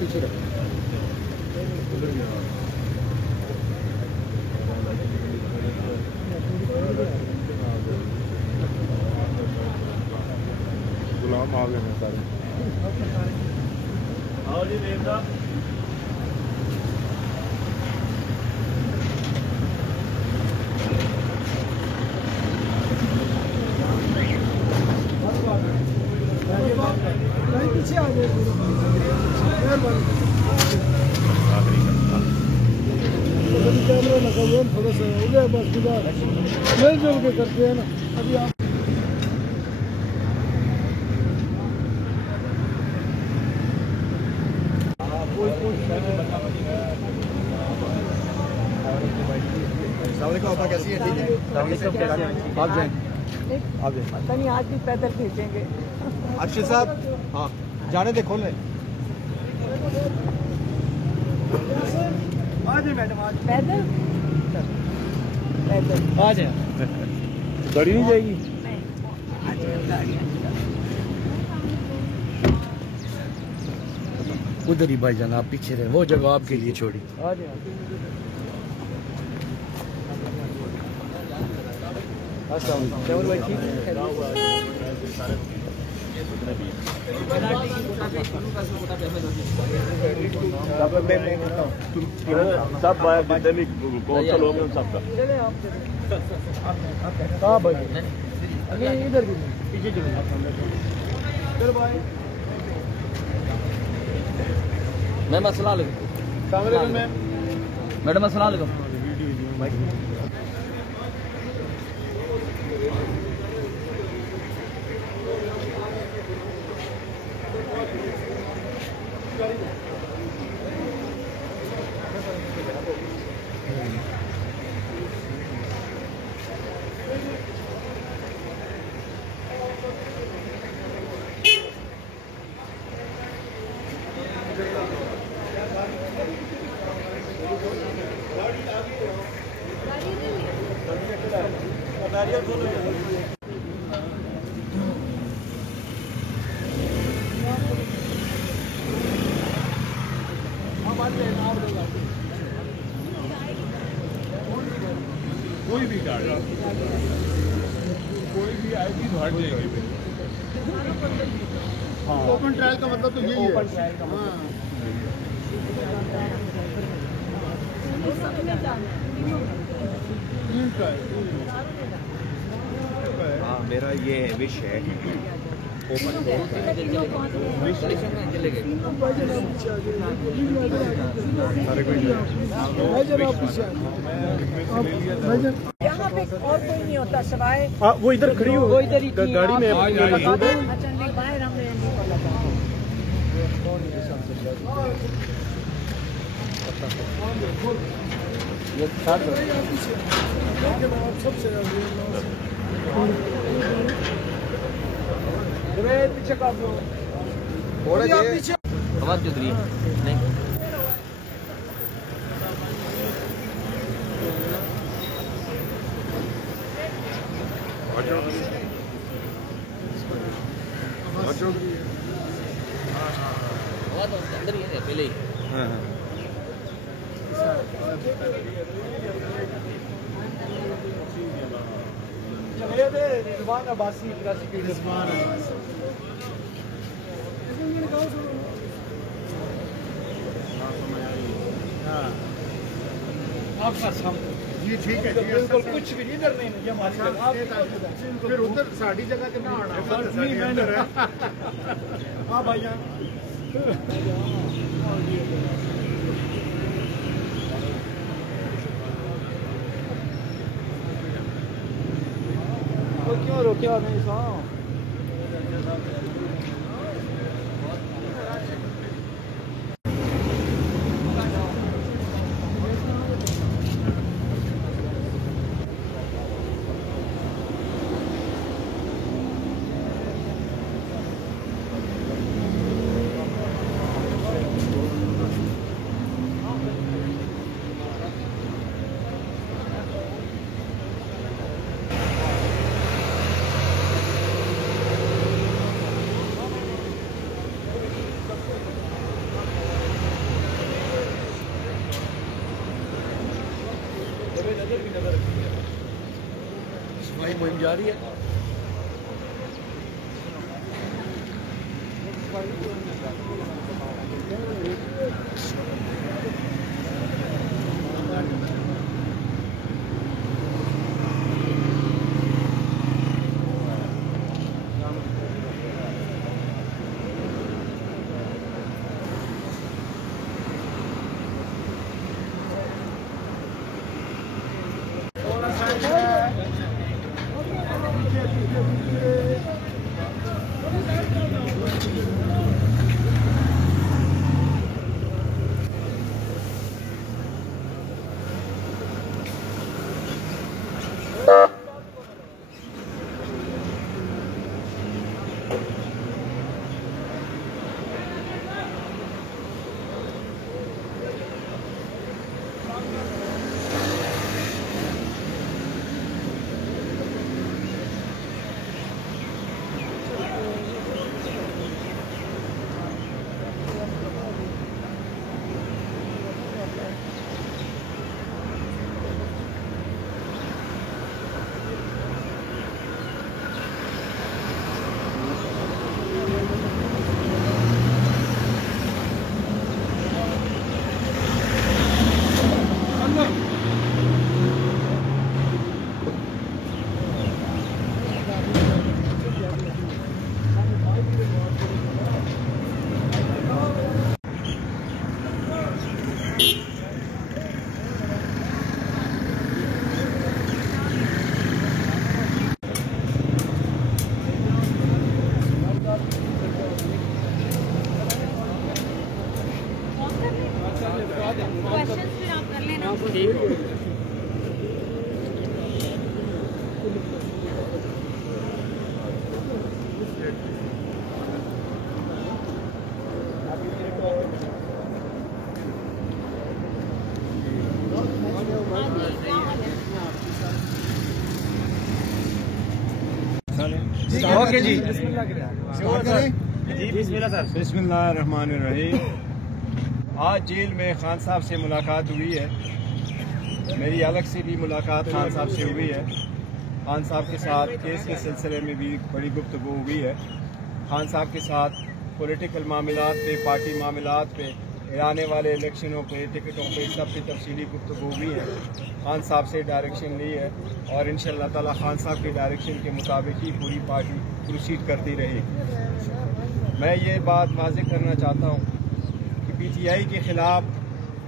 پیچھے رکھ غلام آ گئے ہیں سارے. آؤ جی دیو صاحب. پیچھے آ جائے کیمرہ لگا ہوا تھوڑا سا ہو گیا بس مل جل کے کرتے ہیں نا. ابھی آپ السلام علیکم. آپ کیسی ہیں؟ ٹھیک ہے. آپ جائیں آپ جائیں. پتہ نہیں آج بھی پیدل بھیجیں گے. ارشد صاحب ہاں جانے دے کھول لیں. آ جائیں میڈم آج پیدل پیدل آ جائیں. گاڑی نہیں جائے گی. ادھر ہی بھائی جان آپ پیچھے رہے. وہ جگہ آپ کے لیے چھوڑی. آ جائیں. السلام علیکم بھائی. سب دلی کونسل ہو گئے سب کا ادھر پیچھے چلو. میم السلام علیکم. السلام علیکم میم. میڈم السلام علیکم. کوئی بھی گاڑی کوئی بھی آئے گی تو ہٹ جائے گی. اوپن ٹرائل کا مطلب تو یہی ہے. ہاں میرا یہ وش ہے. یہاں پہ اور کوئی نہیں ہوتا سوائے وہ ادھر کھڑی ہو گاڑی میں. باہر ہم آواز کیوں دری نہیں. اندر ہی ہے پہلے ہی. رضوان عباسی جی ٹھیک ہے. بالکل کچھ بھی ادھر نہیں. پھر ادھر ساڑی جگہ کے نہ آنا. ہاں بھائی جان کیوں روکیا نہیں سا. मुहिम जारी है। क्वेश्चंस फिर आप कर लेना। ओके जी, बिस्मिल्लाहिर्रहमानिर्रहीम। आज जेल में खान साहब से मुलाकात हुई है। मेरी अलग से भी मुलाकात खान साहब से हुई है। खान साहब के साथ केस के सिलसिले में भी बड़ी गुफ्तगू हुई है। खान साहब के साथ पॉलिटिकल मामलात पे, पार्टी मामलात पे, आने वाले इलेक्शनों पे, टिकटों पे, सब पे तफसीली गुफ्तगू हुई है। खान साहब से डायरेक्शन ली है और इंशाअल्लाह ताला खान साहब के डायरेक्शन के मुताबिक ही पूरी पार्टी प्रोसीड करती रहेगी। मैं ये बात वाज़ेह करना चाहता हूँ कि PTI के ख़िलाफ़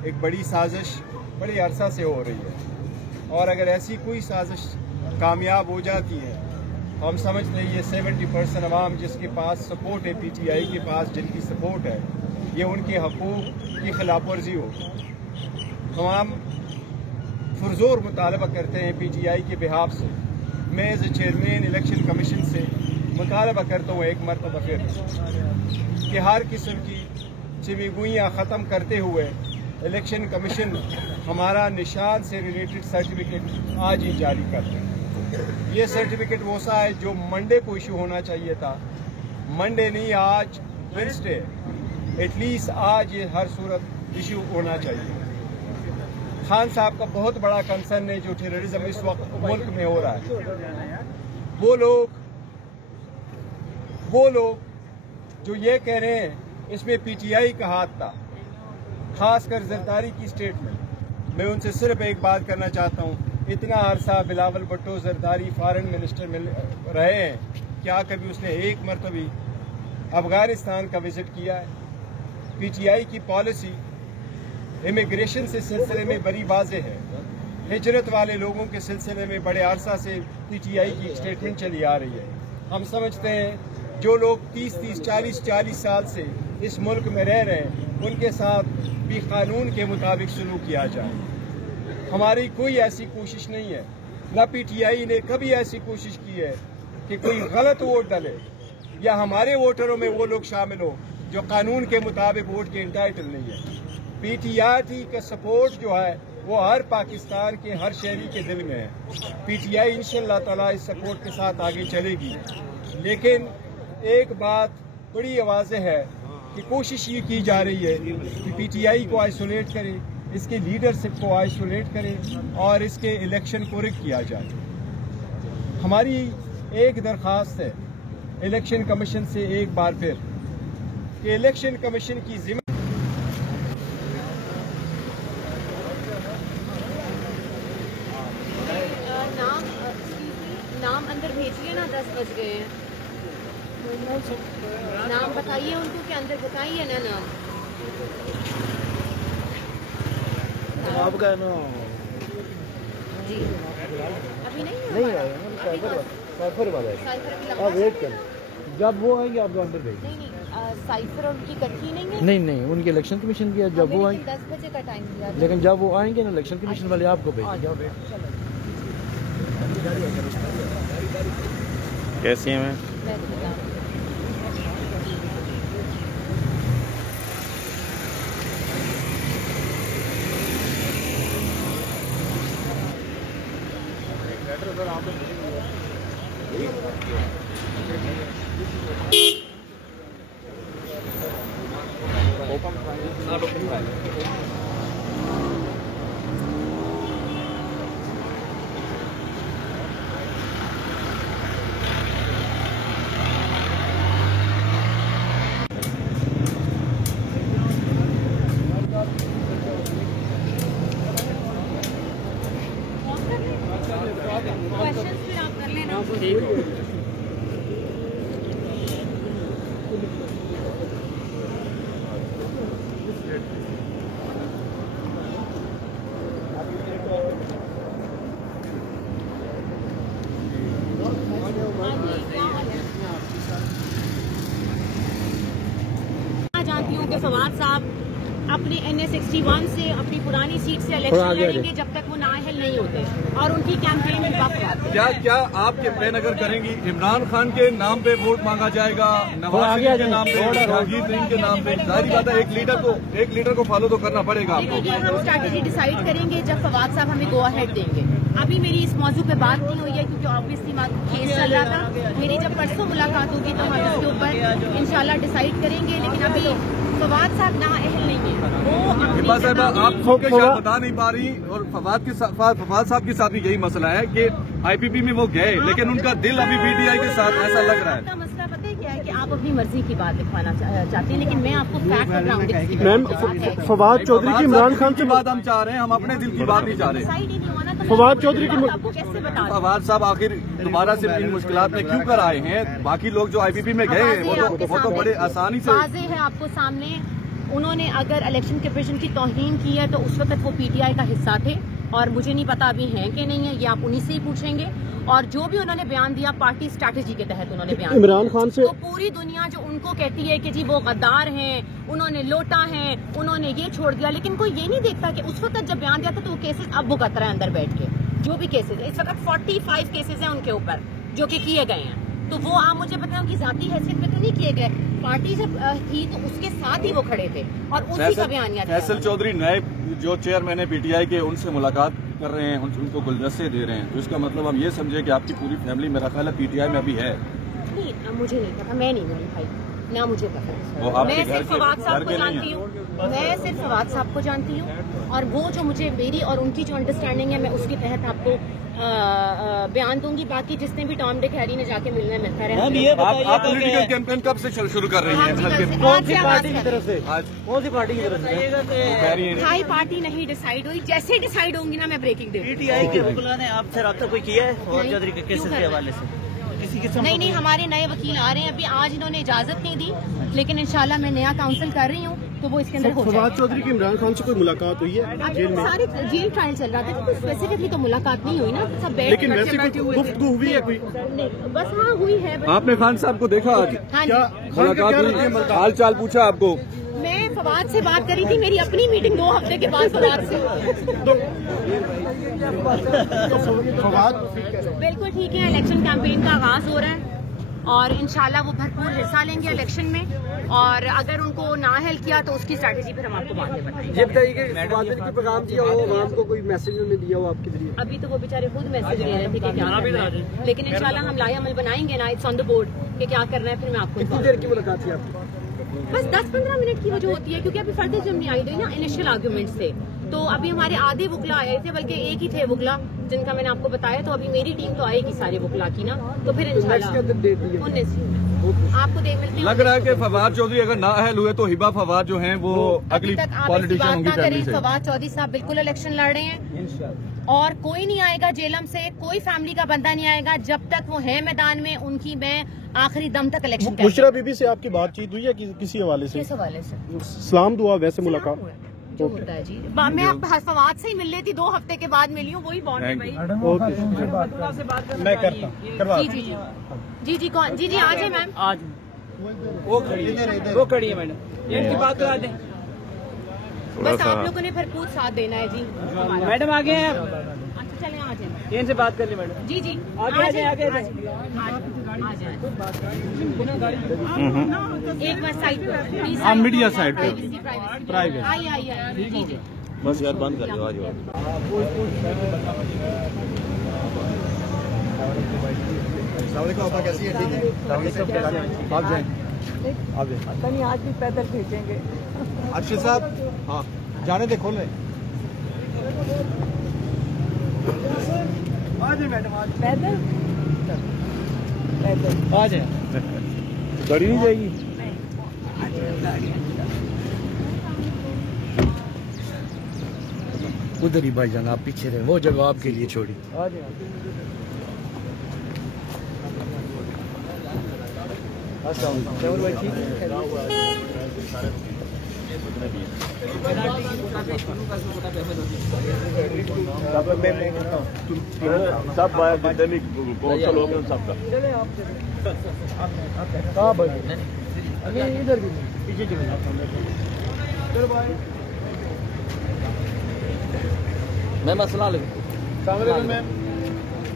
एक बड़ी साजिश बड़ी अरसा से हो रही है और अगर ऐसी कोई साजिश कामयाब हो जाती है तो हम समझते हैं ये 70% अवाम जिसके पास सपोर्ट है, PTI के पास जिनकी सपोर्ट है, ये उनके हकूक़ की खिलाफ वर्जी हो। तमाम पुरजोर मुतालबा करते हैं PTI के बिहाफ से। मैं as a chairman election commission से मुतालबा करता हूँ एक मरतबा फिर कि हर किस्म की चिवीगुइयाँ ख़त्म करते हुए इलेक्शन कमीशन हमारा निशान से रिलेटेड सर्टिफिकेट आज ही जारी कर दें। ये सर्टिफिकेट वो सा है जो मंडे को इशू होना चाहिए था, मंडे नहीं, आज वेडनेसडे, एटलीस्ट आज ये हर सूरत इशू होना चाहिए। खान साहब का बहुत बड़ा कंसर्न है जो टेररिज्म इस वक्त मुल्क में हो रहा है। वो लोग जो ये कह रहे हैं इसमें PTI का हाथ था, खासकर जरदारी की स्टेटमेंट। मैं उनसे सिर्फ एक बात करना चाहता हूँ, इतना अरसा बिलावल भुट्टो जरदारी फॉरेन मिनिस्टर में रहे हैं, क्या कभी उसने एक मरतबी अफगानिस्तान का विजिट किया है? PTI की पॉलिसी इमिग्रेशन से सिलसिले में बड़ी वाज़ेह है। हिजरत वाले लोगों के सिलसिले में बड़े अरसा से PTI की स्टेटमेंट चली आ रही है। हम समझते हैं जो लोग 30-30, 40-40 साल से इस मुल्क में रह रहे हैं उनके साथ भी कानून के मुताबिक सलूक किया जाए। हमारी कोई ऐसी कोशिश नहीं है, न PTI ने कभी ऐसी कोशिश की है कि कोई गलत वोट डाले या हमारे वोटरों में वो लोग शामिल हो जो कानून के मुताबिक वोट के इंटाइटल नहीं है। PTI का सपोर्ट जो है वो हर पाकिस्तान के हर शहरी के दिल में है। PTI इंशाअल्लाह ताला इस सपोर्ट के साथ आगे चलेगी। लेकिन एक बात बड़ी वाज़ेह है कि कोशिश ये की जा रही है कि PTI को आइसोलेट करें, इसके लीडरशिप को आइसोलेट करें और इसके इलेक्शन को रिग किया जाए। ہماری ایک درخواست ہے الیکشن کمیشن سے ایک بار پھر کہ الیکشن کمیشن کی ذمہ نام اندر بھیجیے نا, 10 بج گئے ہیں. نام بتائیے ان کو کہ اندر بتائیے نا نام. آپ کا نا جی ابھی نہیں سائفر والا ہے, سائفر بھی آپ لگا ویٹ کریں, جب وہ آئیں گے آپ کو اندر بھیجیں. نہیں سائفر اور ان کی کٹھی نہیں ہے. نہیں ان کے الیکشن کمیشن کی جب وہ آئیں, 10 بجے کا ٹائم دیا, لیکن جب وہ آئیں گے نا الیکشن کمیشن والے آپ کو بھیجیں گے. کیسی ہیں میں کوشچنس پھر آپ کر لینا. جانتی ہوں کہ فواد صاحب اپنے NS61 سے اپنی پرانی سیٹ سے الیکشن لڑیں گے جب تک وہ نااہل نہیں ہوتے, اور ان کی کیمپین بھی وقت آتی ہے. کیا آپ کیمپین اگر کریں گی عمران خان کے نام پہ ووٹ مانگا جائے گا, نواز شریف کے نام پہ, جہانگیر ترین کے نام پہ, ظاہر بات ہے ایک لیڈر کو فالو تو کرنا پڑے گا آپ کو. یہ ہم اسٹریٹجی ڈیسائیڈ کریں گے جب فواد صاحب ہمیں گو اہیڈ دیں گے. ابھی میری اس موضوع پہ بات نہیں ہوئی ہے کیونکہ آبویسلی کیس چل رہا تھا. میری جب پرسوں ملاقات ہوگی تو ہم اس کے اوپر انشاءاللہ ڈیسائیڈ کریں گے, لیکن ابھی فواد صاحب نااہل نہیں ہے. وہ صاحبہ آپ کو شاید بتا نہیں پا رہی, اور فواد صاحب کے ساتھ بھی یہی مسئلہ ہے کہ IPP میں وہ گئے لیکن ان کا دل ابھی PTI کے ساتھ ایسا لگ رہا ہے. آپ کا مسئلہ پتہ ہے کیا ہے کہ آپ اپنی مرضی کی بات لکھوانا چاہتے ہیں, لیکن میں آپ کو فیکٹ بتاؤں. میم فواد چودھری کی عمران خان کی بات ہم چاہ رہے ہیں, ہم اپنے دل کی بات نہیں چاہ رہے. فواد چودھری کی آپ کو کیسے بتا دیں. فواد صاحب آخر دوبارہ سے ان مشکلات میں کیوں کر آئے ہیں؟ باقی لوگ جو IPP میں گئے وہ تو بڑے آسانی سے واضح ہے آپ کو سامنے. انہوں نے اگر الیکشن کمیشن کی توہین کی ہے تو اس وقت وہ PTI کا حصہ تھے, اور مجھے نہیں پتا ابھی ہیں کہ نہیں ہے, یہ آپ انہی سے ہی پوچھیں گے. اور جو بھی انہوں نے بیان دیا پارٹی اسٹریٹجی کے تحت انہوں نے بیان دیا. عمران خان سے تو پوری دنیا جو ان کو کہتی ہے کہ جی وہ غدار ہیں, انہوں نے لوٹا ہے, انہوں نے یہ چھوڑ دیا, لیکن کوئی یہ نہیں دیکھتا کہ اس وقت جب بیان دیا تھا تو وہ کیسز اب بھگت رہا ہے اندر بیٹھ کے. جو بھی کیسز ہے اس وقت 45 کیسز ہیں ان کے اوپر جو کہ کیے گئے ہیں, تو وہ آپ مجھے بتائیں ان کی ذاتی حیثیت پہ تو نہیں کیے گئے. پارٹی جب تھی تو اس کے ساتھ ہی وہ کھڑے تھے اور اسی کا بیانیہ تھا. فیصل چودھری نئے جو چیئرمین ہے PTI کے, ان سے ملاقات کر رہے ہیں, ان کو گلدستے دے رہے ہیں, تو اس کا مطلب ہم یہ سمجھے کہ آپ کی پوری فیملی میرا خیال ہے PTI میں ابھی ہے. نہیں مجھے نہیں پتا, میں نہیں ملی بھائی, نہ مجھے پتا. میں صرف فواد صاحب کو جانتی ہوں, میں صرف فواد صاحب کو جانتی ہوں, اور وہ جو مجھے میری اور ان کی جو انڈرسٹینڈنگ ہے میں اس کے تحت آپ کو بیان دوں گی. باقی جس نے بھی ٹام ڈک ہیری نے جا کے ملنا ہے ملتا رہے. آپ پولیٹیکل کیمپین کب سے شروع کر رہی ہیں؟ کون سی پارٹی کی طرف سے ہائی پارٹی نہیں ڈیسائیڈ ہوئی, جیسے ڈیسائیڈ ہوں گی نا میں بریکنگ دے دوں. PTI کے وکلاء نے آپ سے رابطہ کوئی کیا ہے فواد چودھری کے کیسز کے حوالے سے؟ نہیں ہمارے نئے وکیل آ رہے ہیں, ابھی آج انہوں نے اجازت نہیں دی, لیکن انشاءاللہ میں نیا کاؤنسل کر رہی ہوں تو وہ اس کے اندر ہو جائے. فواد چودھری کی عمران خان سے کوئی ملاقات ہوئی ہے جیل میں؟ سارے جیل ٹرائل چل رہا تھا, کیونکہ اسپیسیفکلی تو ملاقات نہیں ہوئی نا, سب لیکن ویسے کوئی گفتگو ہوئی ہے کوئی؟ بس ہاں ہوئی ہے. آپ نے خان صاحب کو دیکھا آج؟ ہاں جی ملاقات ہوئی, حال چال پوچھا آپ کو؟ میں فواد سے بات کری تھی, میری اپنی میٹنگ 2 ہفتے کے بعد فواد سے. بالکل ٹھیک ہے, الیکشن کیمپین کا آغاز ہو رہا ہے اور انشاءاللہ وہ بھرپور حصہ لیں گے الیکشن میں, اور اگر ان کو نااہل کیا تو اس کی اسٹریٹجی پھر ہم آپ کو بعد میں بتائیں گے. یہ بتائیے کہ فواد نے کوئی پیغام دیا ہو عوام کو, کوئی میسج انہوں نے دیا ہو آپ کے ذریعے؟ ابھی تو وہ بیچارے خود میسج دے رہے تھے کہ کیا کرنا ہے, لیکن انشاءاللہ ہم لائے عمل بنائیں گے نا, اٹس آن دا بورڈ کہ کیا کرنا ہے, پھر میں آپ کو کتنی دیر کی ملاقات تھی آپ کی؟ بس 10-15 منٹ کی وجہ ہوتی ہے, کیونکہ ابھی فردر جب نہیں آئی گئی نا انیشیل آرگیومنٹ سے, تو ابھی ہمارے آدھے وکلا آئے تھے، بلکہ ایک ہی تھے وکلا جن کا میں نے آپ کو بتایا، تو ابھی میری ٹیم تو آئے گی سارے وکلا کی نا، تو پھر انشاءاللہ 19 آپ کو دیکھ ملتے ہیں۔ لگ رہا ہے کہ فواد چودھری اگر نااہل ہوئے تو ہبا فواد جو ہیں وہ اگلی پالیٹیشین ہوں گی فیملی سے۔ فواد چودھری صاحب بالکل الیکشن لڑ رہے ہیں اور کوئی نہیں آئے گا جیلم سے، کوئی فیملی کا بندہ نہیں آئے گا جب تک وہ ہے میدان میں، ان کی میں آخری دم تک الیکشن کروں۔ بشرا بی بی سے آپ کی بات چیت ہوئی ہے کسی حوالے سے؟ کس حوالے سے؟ سلام دعا ویسے ملاقات جو ہوتا ہے جی، میں اب فواد سے ہی مل لیتی، 2 ہفتے کے بعد ملی ہوں، وہی بانڈ ہے بھائی۔ میں کرتا ہوں جی جی جی جی کون جی جی آ جائیں میم، آج وہ کھڑی ہے میڈم، ان کی بات کرا دیں۔ بس آپ لوگوں نے بھرپور ساتھ دینا ہے جی۔ میڈم آگے ہیں، اچھا چلیں آ جائیں، ان سے بات کر لی میڈم۔ جی جی آگے آ جائیں۔ ایک بار سائڈ پہ، ہاں میڈیا سائڈ پہ پرائیویٹ آئیے جی جی بس یار بند کر دو، آ جاؤ۔ السلام علیکم، آپ کیسی ہیں؟ ٹھیک ہے، آپ جائیں آپ جائیں۔ تنی آج بھی پیدل بھیجیں گے۔ ارشد صاحب ہاں جانے دے، کھول لیں۔ پیدل پیدل آ جائیں، گاڑی نہیں جائے گی؟ ادھر ہی بھائی جان آپ پیچھے رہیں، وہ جگہ آپ کے لیے چھوڑی۔ سب دلی کونسل ہو گئے سب کا۔ ادھر بھی پیچھے چلے میم السلام علیکم۔ السلام علیکم میم۔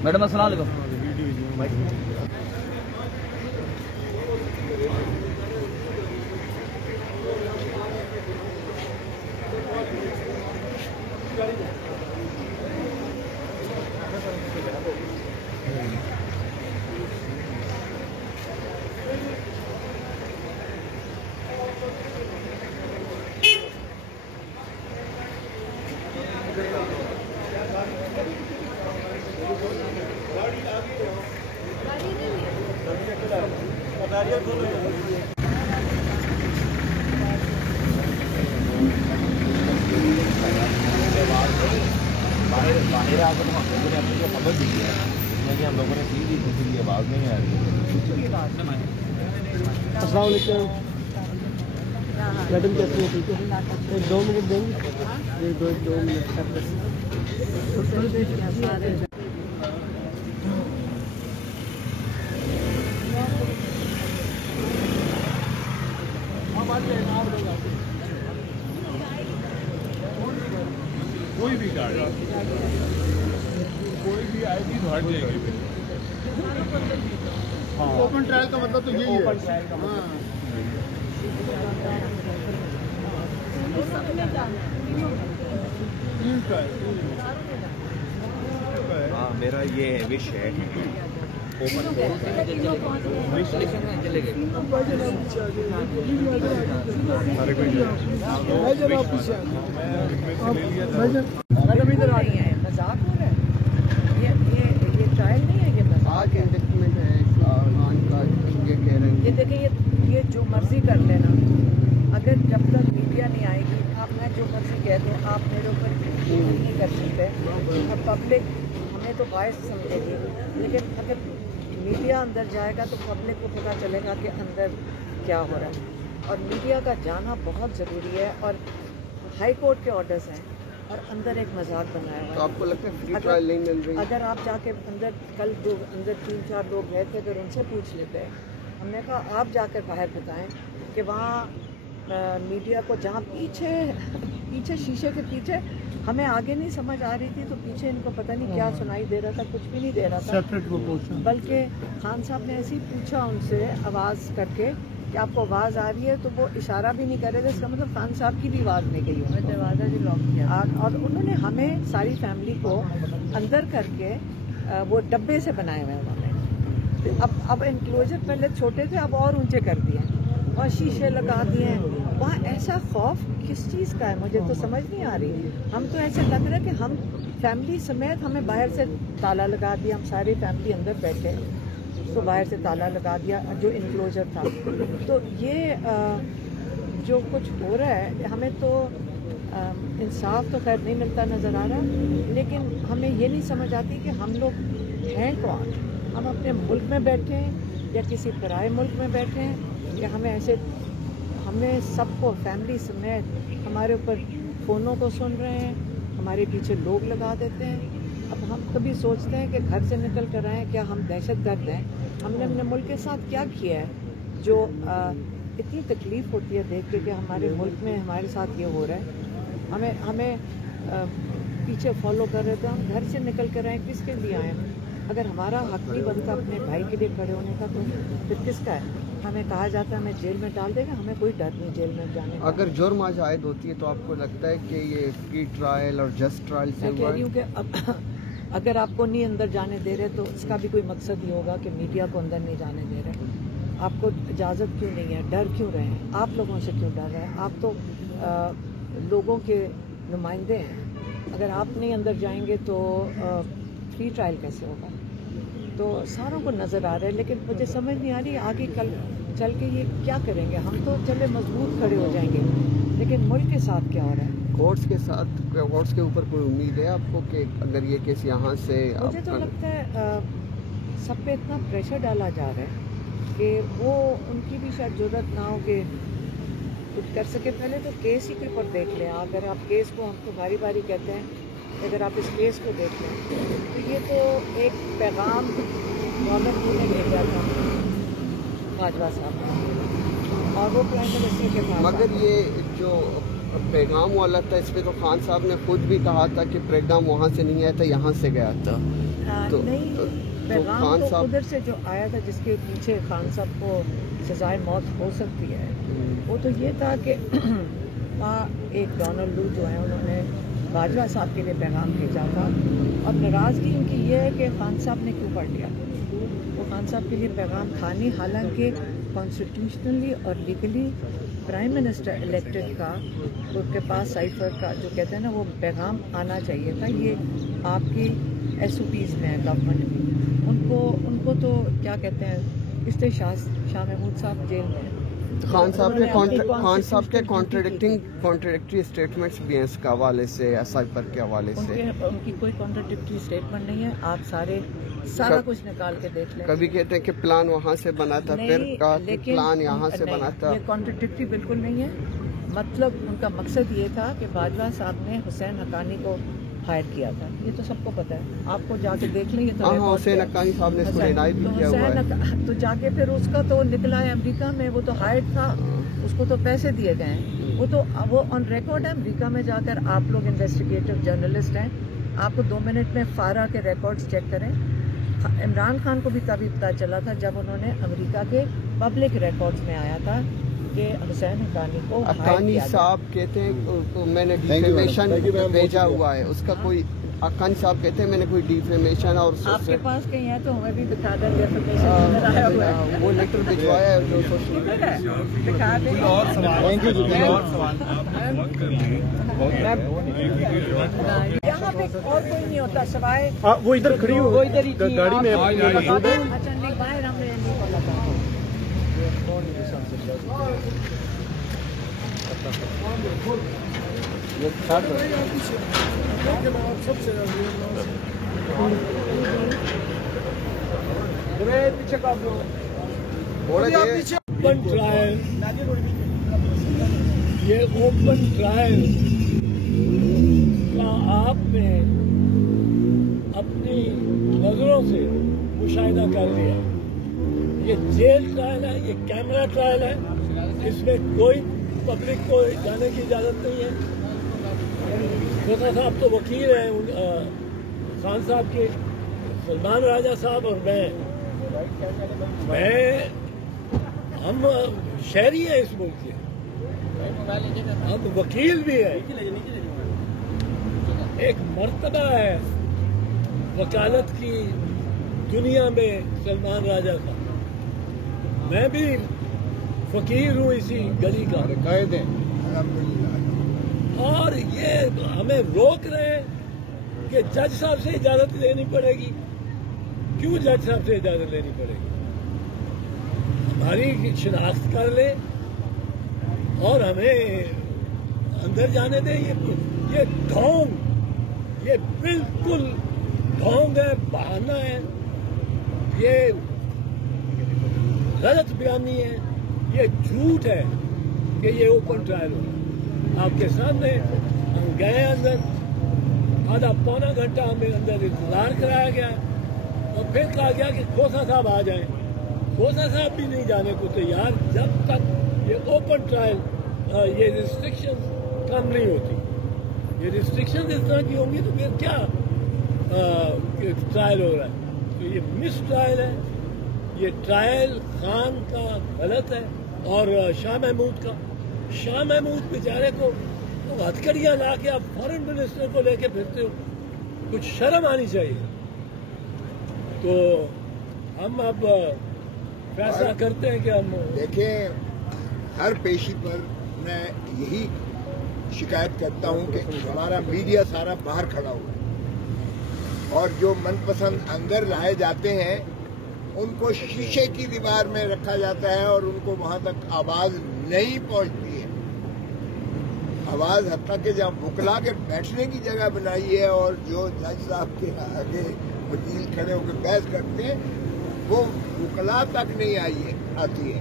میڈم السلام علیکم۔ باہر آ کر ہم لوگوں نے اپنی کو خبر دی ہے، اس میں ہم لوگوں نے سی دی، کسی کی آواز نہیں آ رہی ہے۔ السلام علیکم میڈم، کیسی ہیں؟ ٹھیک ہے، ایک 2 منٹ دیں گے؟ 2 منٹ۔ کوئی بھی گاڑی کوئی بھی آئے گی تو ہٹ جائے گی۔ اوپن ٹرائل کا مطلب تو یہی ہے۔ ہاں میرا یہ وش ہے مذاق ہو رہا ہے، یہ ٹرائل نہیں ہے، یہ مذاق ہے۔ یہ دیکھیں، یہ جو مرضی کر لینا، اگر جب تک میڈیا نہیں آئے گی، آپ میں جو مرضی کہہ دوں، آپ میرے اوپر نہیں کر سکتے، اور پبلک ہمیں تو باعث سمجھے گی، لیکن اگر میڈیا اندر جائے گا تو پبلک کو پتہ چلے گا کہ اندر کیا ہو رہا ہے، اور میڈیا کا جانا بہت ضروری ہے، اور ہائی کورٹ کے آرڈرز ہیں اور اندر ایک مذاق بنایا ہوا ہے۔ آپ کو لگتا ہے فری ٹرائل نہیں مل رہی؟ اگر آپ جا کے اندر، کل جو اندر 3-4 لوگ گئے تھے، اگر ان سے پوچھ لیتے، ہم نے کہا آپ جا کر باہر بتائیں کہ وہاں میڈیا کو جہاں پیچھے شیشے کے پیچھے ہمیں آگے نہیں سمجھ آ رہی تھی، تو پیچھے ان کو پتہ نہیں کیا سنائی دے رہا تھا، کچھ بھی نہیں دے رہا تھا، بلکہ خان صاحب نے ایسے ہی پوچھا ان سے آواز کر کے کہ آپ کو آواز آ رہی ہے، تو وہ اشارہ بھی نہیں کر رہے تھے، اس کا مطلب خان صاحب کی بھی آواز نہیں گئی، انہوں نے دروازہ بھی لاک کیا، اور انہوں نے ہمیں ساری فیملی کو اندر کر کے وہ ڈبے سے بنائے ہوئے انہوں نے، اب انکلوجر پہلے چھوٹے تھے، اب اور اونچے کر دیے اور شیشے لگا دیے، वहाँ ऐसा खौफ किस चीज़ का है मुझे तो समझ नहीं आ रही। हम तो ऐसे लग रहा है कि हम फैमिली समेत हमें बाहर से ताला लगा दिया, हम सारी फैमिली अंदर बैठे तो बाहर से ताला लगा दिया जो इनक्लोजर था। तो ये जो कुछ हो रहा है हमें तो इंसाफ तो खैर नहीं मिलता नज़र आ रहा, लेकिन हमें ये नहीं समझ आती कि हम लोग हैं कौन। हम अपने मुल्क में बैठे हैं या किसी पराए मुल्क में बैठे हैं, या हमें सबको फैमिली समेत हमारे ऊपर फ़ोनों को सुन रहे हैं, हमारे पीछे लोग लगा देते हैं। अब हम कभी सोचते हैं कि घर से निकल कर आए, क्या हम दहशतगर्द हैं? हमने अपने मुल्क के साथ क्या किया है जो इतनी तकलीफ़ होती है देख के कि हमारे मुल्क में हमारे साथ ये हो रहा है। हमें पीछे फॉलो कर रहे थे, हम घर से निकल कर आए, किसके लिए आए? अगर हमारा हक नहीं बनता अपने भाई के लिए खड़े होने का तो फिर किसका है? हमें कहा जाता है हमें जेल में डाल देगा, हमें कोई डर नहीं जेल में जाने का। अगर जुर्म आज आयद होती है तो आपको लगता है कि ये फ्री ट्रायल और जस्ट ट्रायल से मैं कह रही हूँ कि अब अगर आपको नहीं अंदर जाने दे रहे तो इसका भी कोई मकसद ही होगा कि मीडिया को अंदर नहीं जाने दे रहे। आपको इजाज़त क्यों नहीं है? डर क्यों रहे हैं? आप लोगों से क्यों डर रहे हैं? आप तो लोगों के नुमाइंदे हैं। अगर आप नहीं अंदर जाएंगे तो फ्री ट्रायल कैसे होगा? तो सारों को नज़र आ रहा है, लेकिन मुझे समझ नहीं आ रही आगे कल चल के ये क्या करेंगे। हम तो चले मजबूत खड़े हो जाएंगे, लेकिन मुल्क के साथ क्या हो रहा है? कोर्ट्स के ऊपर कोई उम्मीद है आपको कि अगर ये केस यहाँ से? मुझे तो लगता है सब पे इतना प्रेशर डाला जा रहा है कि वो उनकी भी शायद जरूरत ना हो कि कुछ कर सके। पहले तो केस ही के ऊपर देख लें। अगर आप केस को, हम तो बारी बारी कहते हैं, अगर आप इस केस को देख लें तो ये तो एक पैगाम गवर्नमेंट ने भेजा था बाजवा साहब ने, और वो प्राइम मिनिस्टर के पास। मगर ये जो पैगाम वाला था इस पे तो खान साहब ने खुद भी कहा था कि पैगाम वहाँ से नहीं आया था, यहाँ से गया था। तो पैगाम खान तो साहब उधर से जो आया था जिसके पीछे खान साहब को सजाए मौत हो सकती है, वो तो ये था कि वहाँ एक डोनाल्ड लू जो है उन्होंने बाजवा साहब के लिए पैगाम भेजा था, और नाराज़गी उनकी ये है कि खान साहब ने क्यों पढ़ लिया। वो खान साहब के लिए पैगाम था नहीं, हालांकि कॉन्स्टिट्यूशनली और लीगली प्राइम मिनिस्टर इलेक्टेड का उनके पास साइफर का जो कहते हैं ना वो पैगाम आना चाहिए था। ये आपकी SOPs में है गवर्नमेंट की। उनको तो क्या कहते हैं, इसलिए शाह महमूद साहब जेल में। खान साहब के कॉन्ट्रडिक्टरी स्टेटमेंट्स भी हैं इसके हवाले से, साइफर के हवाले से। उनकी कोई कॉन्ट्रडिक्टरी स्टेटमेंट नहीं है। आप सारा कुछ निकाल के देख लें। कभी कहते हैं कि प्लान वहाँ से बना था, फिर कहा कि प्लान यहाँ से बना था। ये कॉन्ट्रडिक्टरी बिल्कुल नहीं है। मतलब उनका मकसद ये था कि बाजवा साहब ने हुसैन हक्कानी को हायर किया था, ये तो सबको पता है। आपको जाके देख लें, ये तो हुसैन हक्कानी साहब ने इसको डिनाई भी किया हुआ है। तो जाके फिर उसका तो निकला है अमेरिका में, वो तो हायर था, उसको तो पैसे दिए गए हैं। वो ऑन रिकॉर्ड है अमेरिका में जाकर। आप लोग इन्वेस्टिगेटिव जर्नलिस्ट हैं, आपको 2 मिनट में फारा के रिकॉर्ड्स चेक करें। इमरान खान को भी तभी पता चला था जब उन्होंने अमेरिका के पब्लिक रिकॉर्ड्स में आया था कि हुसैन हक्कानी साहब कहते हैं मैंने डिफेमेशन भेजा हुआ है, उसका कोई हक्कानी साहब कहते हैं मैंने कोई डिफेमेशन और आपके पास कहीं है तो हमें भी दिखा दें। डिफेमेशन वो लेटर भिजवाया है जो दिखा दें। और सवाल यहाँ पे और कोई नहीं होता सवाए वो इधर खड़ी हो, वो इधर ही थी गाड़ी में अच्छा नहीं बाहर हमने नहीं बोला था। ओपन ट्रायल, ये ओपन ट्रायल का आपने अपनी नजरों से मुशाहिदा कर लिया। ये जेल ट्रायल है, ये कैमरा ट्रायल है, इसमें कोई पब्लिक को जाने की इजाजत नहीं है। खोसा साहब तो वकील हैं खान साहब के, सलमान राजा साहब और मैं हम शहरी हैं इस मुल्क के, हम वकील भी हैं। एक मर्तबा है वकालत की दुनिया में सलमान राजा का। मैं भी फकीर हूँ इसी गली का, और ये हमें रोक रहे हैं कि जज साहब से इजाजत लेनी पड़ेगी। क्यों जज साहब से इजाजत लेनी पड़ेगी? हमारी शिनाख्त कर ले और हमें अंदर जाने दें। ये ढोंग, ये बिल्कुल ढोंग है, बहाना है, ये गलत बयानी है, ये झूठ है कि ये ओपन ट्रायल हो। आपके सामने हम गए अंदर, आधा पौना घंटा हमें अंदर इंतजार कराया गया और फिर कहा गया कि खोसा साहब आ जाएं। खोसा साहब भी नहीं जाने को तैयार जब तक ये ओपन ट्रायल, ये रिस्ट्रिक्शन कम नहीं होती। ये रिस्ट्रिक्शन इस तरह की होंगी तो फिर क्या ट्रायल हो रहा है? तो ये मिस ट्रायल है, ये ट्रायल खान का गलत है और शाह महमूद बेचारे को तो हथकड़ियाँ ला के आप फॉरेन मिनिस्टर को लेके फिरते हो, कुछ शर्म आनी चाहिए। तो हम अब फैसला करते हैं कि हम देखें, हर पेशी पर मैं यही शिकायत करता हूं कि हमारा मीडिया सारा बाहर खड़ा हुआ है और जो मनपसंद अंदर लाए जाते हैं उनको शीशे की दीवार में रखा जाता है और उनको वहां तक आवाज नहीं पहुंचती है। आवाज हत्ता के जहां बुकला के बैठने की जगह बनाई है और जो जज साहब के आगे वकील खड़े होकर बहस करते हैं वो बुकला तक नहीं आती है।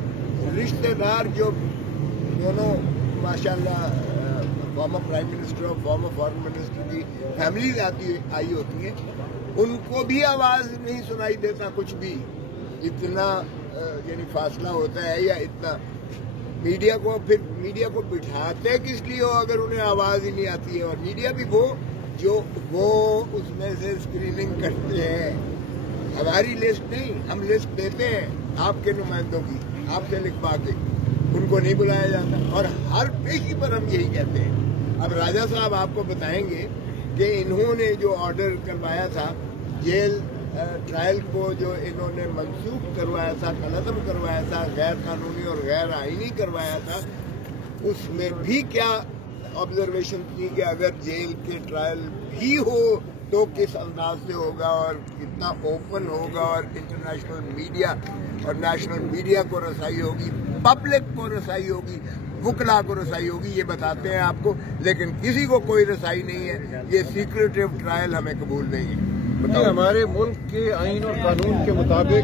रिश्तेदार जो दोनों माशाल्लाह फॉर्मर प्राइम मिनिस्टर और फॉर्मर फॉरेन मिनिस्टर की फैमिली आई होती है, उनको भी आवाज नहीं सुनाई देता कुछ भी। इतना यानी फासला होता है या इतना मीडिया को बिठाते किस लिए हो अगर उन्हें आवाज ही नहीं आती है। और मीडिया भी वो उसमें से स्क्रीनिंग करते हैं, हमारी लिस्ट नहीं, हम लिस्ट देते हैं आपके नुमाइंदों की, आपसे लिखवा के, उनको नहीं बुलाया जाता। और हर पेशी पर हम यही कहते हैं। अब राजा साहब आपको बताएंगे कि इन्होंने जो ऑर्डर करवाया था जेल ट्रायल को, जो इन्होंने मंसूख करवाया था, कलअदम करवाया था, गैर कानूनी और गैर आईनी करवाया था, उसमें भी क्या ऑब्जर्वेशन थी कि अगर जेल के ट्रायल भी हो तो किस अंदाज से होगा और कितना ओपन होगा और इंटरनेशनल मीडिया और नेशनल मीडिया को रसाई होगी, पब्लिक को रसाई होगी, वुकला को रसाई होगी, ये बताते हैं आपको। लेकिन किसी को कोई रसाई नहीं है, ये सीक्रेटिव ट्रायल हमें कबूल नहीं है। हमारे मुल्क के आइन और कानून के मुताबिक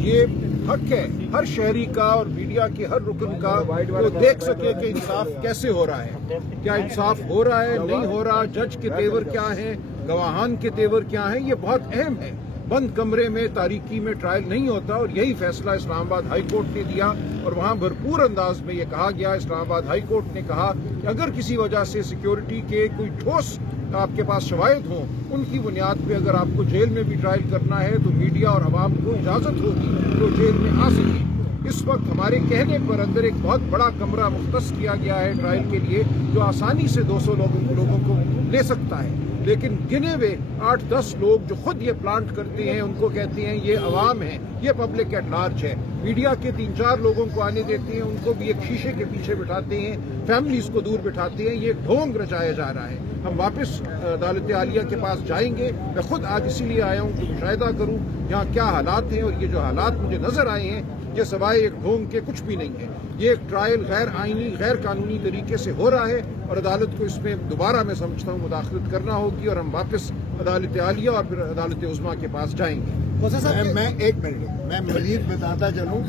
ये हक है हर शहरी का और मीडिया के हर रुकन का वो देख सके कि इंसाफ कैसे हो रहा है, क्या इंसाफ हो रहा है, नहीं हो रहा, जज के तेवर क्या हैं, गवाहान के तेवर क्या हैं। ये बहुत अहम है। बंद कमरे में तारीकी में ट्रायल नहीं होता और यही फैसला इस्लामाबाद हाई कोर्ट ने दिया और वहां भरपूर अंदाज में ये कहा गया, इस्लामाबाद हाई कोर्ट ने कहा कि अगर किसी वजह से सिक्योरिटी के कोई ठोस आपके पास शवायद हों, उनकी बुनियाद पे अगर आपको जेल में भी ट्रायल करना है तो मीडिया और अवाम को इजाजत होगी तो जेल में आ सके। इस वक्त हमारे कहने पर अंदर एक बहुत बड़ा कमरा मुख्तस किया गया है ट्रायल के लिए, जो आसानी से 200 लोगों को ले सकता है। लेकिन गिने हुए 8-10 लोग जो खुद ये प्लांट करते हैं, उनको कहते हैं ये अवाम है, ये पब्लिक एट लार्ज है। मीडिया के 3-4 लोगों को आने देते हैं, उनको भी एक शीशे के पीछे बिठाते हैं, फैमिलीज को दूर बिठाते हैं। ये ढोंग रचाया जा रहा है। हम वापस अदालत आलिया के पास जाएंगे। मैं खुद आज इसीलिए आया हूँ कि मुशाहिदा करूँ यहाँ क्या हालात हैं, और ये जो हालात मुझे नजर आए हैं ये सवाए एक ढोंग के कुछ भी नहीं है। ये एक ट्रायल गैर आईनी गैर कानूनी तरीके से हो रहा है और अदालत को इसमें दोबारा मैं समझता हूँ मुदाखलत करना होगी और हम वापस अदालत आलिया और फिर अदालत उज़्मा के पास जाएंगे। मैं एक मिनट मैं मजीद बताता चलूँ,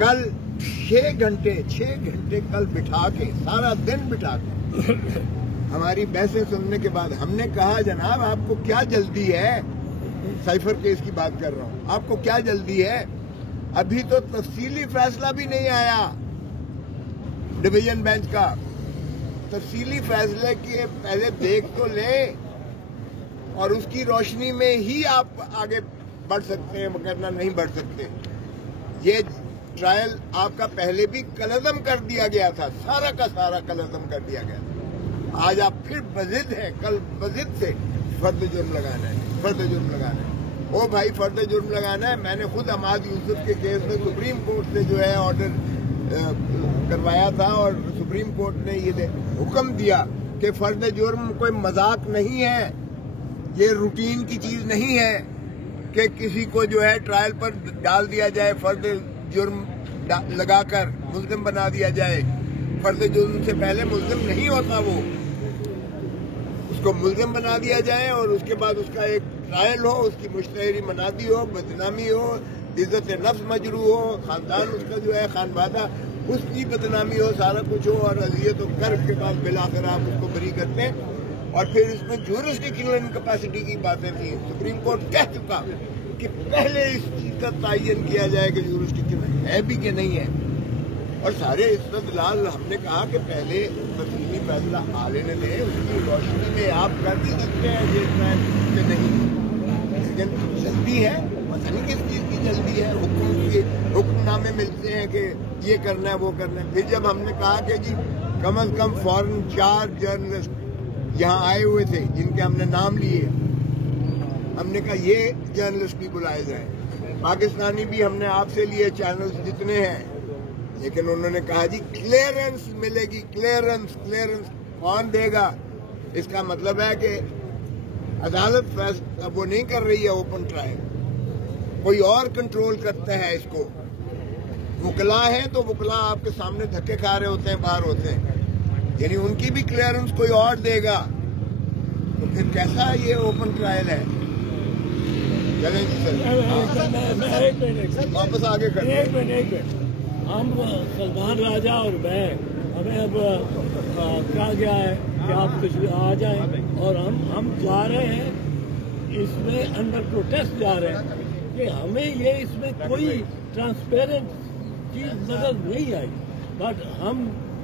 कल 6 घंटे कल बिठा के, सारा दिन बिठा के हमारी बहसें सुनने के बाद हमने कहा जनाब आपको क्या जल्दी है, साइफर केस की बात कर रहा हूँ, आपको क्या जल्दी है, अभी तो तफसीली फैसला भी नहीं आया डिवीजन बेंच का। तफसीली फैसले के पहले देख तो ले और उसकी रोशनी में ही आप आगे बढ़ सकते हैं, वरना नहीं बढ़ सकते। ये ट्रायल आपका पहले भी कलअदम कर दिया गया था, सारा का सारा कलअदम कर दिया गया था। आज आप फिर बजिद हैं, कल बजिद से फर्द जुर्म लगाना है, फर्द जुर्म लगाना है। ओ भाई फर्द जुर्म लगाना है। मैंने खुद अमाद यूसुफ के केस में सुप्रीम कोर्ट से जो है ऑर्डर करवाया था और सुप्रीम कोर्ट ने ये हुक्म दिया कि फर्द जुर्म कोई मजाक नहीं है, ये रूटीन की चीज नहीं है कि किसी को जो है ट्रायल पर डाल दिया जाए, फर्द जुर्म लगाकर मुल्जिम बना दिया जाए। फर्द जुर्म से पहले मुल्जिम नहीं होता, वो उसको मुल्जिम बना दिया जाए और उसके बाद उसका एक ट्रायल हो, उसकी मुश्तहरी मनादी हो, बदनामी हो, इज्जत नफ्स मजरू हो, खानदान उसका जो है खानवादा उसकी बदनामी हो, सारा कुछ हो और अज़ियत और कर्ब के बाद बिलाखिर आप उसको बरी करते हैं। और फिर इसमें ज्यूरिस्डिक्शनल इनकैपेसिटी की बातें थी। सुप्रीम कोर्ट कह चुका कि पहले इस चीज का तयन किया जाए कि ज्यूरिस्डिक्शन है भी कि नहीं है, और सारे इस्तदलाल हमने कहा कि पहले तस्लीमी फैसला आ लेने दें, उसकी रोशनी में आप कर भी सकते हैं ये कि नहीं, लेकिन जल्दी है, पता नहीं किस चीज की जल्दी है। हुक्मनामे मिलते हैं कि ये करना है वो करना है। फिर जब हमने कहा कि जी कम अज कम फॉरेन 4 जर्नलिस्ट यहाँ आए हुए थे जिनके हमने नाम लिए, हमने कहा ये जर्नलिस्ट भी बुलाए जाए। पाकिस्तानी भी हमने आपसे लिए चैनल्स जितने हैं, लेकिन उन्होंने कहा जी क्लियरेंस मिलेगी, क्लियरेंस कौन देगा? इसका मतलब है कि अदालत फैसला वो नहीं कर रही है ओपन ट्रायल, कोई और कंट्रोल करता है इसको। वकला है तो वकला आपके सामने धक्के खा रहे होते हैं, बाहर होते हैं, यानी उनकी भी क्लियरेंस कोई और देगा, तो फिर कैसा ये ओपन ट्रायल है? चलें सर, वापस आगे करें। एक मिनट हम सलमान राजा और मैं, हमें अब कहा गया है कि आप कुछ आ जाएं और हम जा रहे हैं इसमें अंडर प्रोटेस्ट जा रहे हैं कि हमें ये इसमें कोई ट्रांसपेरेंट चीज नजर नहीं आई, बट हम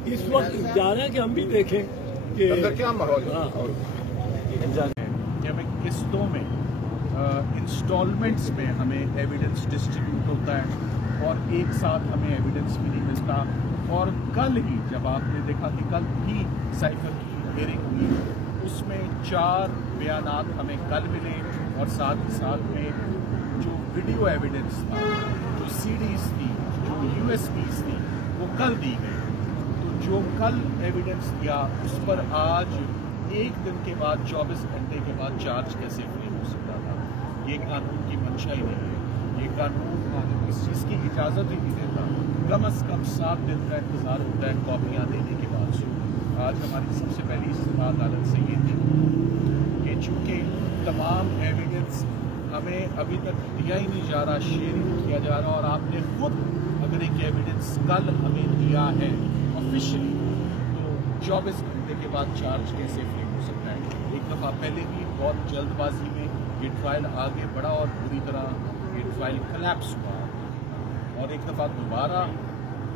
इस वक्त जा रहे हैं कि हम भी देखें कि क्या माहौल कि हमें किस्तों में इंस्टॉलमेंट्स में हमें एविडेंस डिस्ट्रीब्यूट होता है और एक साथ हमें एविडेंस भी नहीं मिलता। और कल ही जब आपने देखा कि कल भी साइफर की हियरिंग हुई, उसमें 4 बयानात हमें कल मिले और साथ ही साथ में जो वीडियो एविडेंस था, जो सीडीज थी, जो यूएसबीज थी, वो कल दी गई। तो जो कल एविडेंस दिया उस पर आज एक दिन के बाद 24 घंटे के बाद चार्ज कैसे फ्री हो सकता था? ये कानून की मंशा ही नहीं है, ये कानून इस चीज़ की इजाज़त ही नहीं देता। कम अज़ कम 7 दिन का इंतज़ार होता है कॉपियाँ देने के बावजूद। आज हमारी सबसे पहली इस्तेमाल अदालत से ये थी कि चूँकि तमाम एविडेंस हमें अभी तक दिया ही नहीं जा रहा, शेयर ही नहीं किया जा रहा, और आपने खुद अगर एक एविडेंस कल हमें दिया है ऑफिशियली, तो 24 घंटे के बाद चार्ज कैसे फ्री हो सकता है? एक दफ़ा पहले भी बहुत जल्दबाजी में ये ट्रायल आगे बढ़ा और पूरी तरह ये ट्रायल कोलैप्स हुआ, और एक दफ़ा दोबारा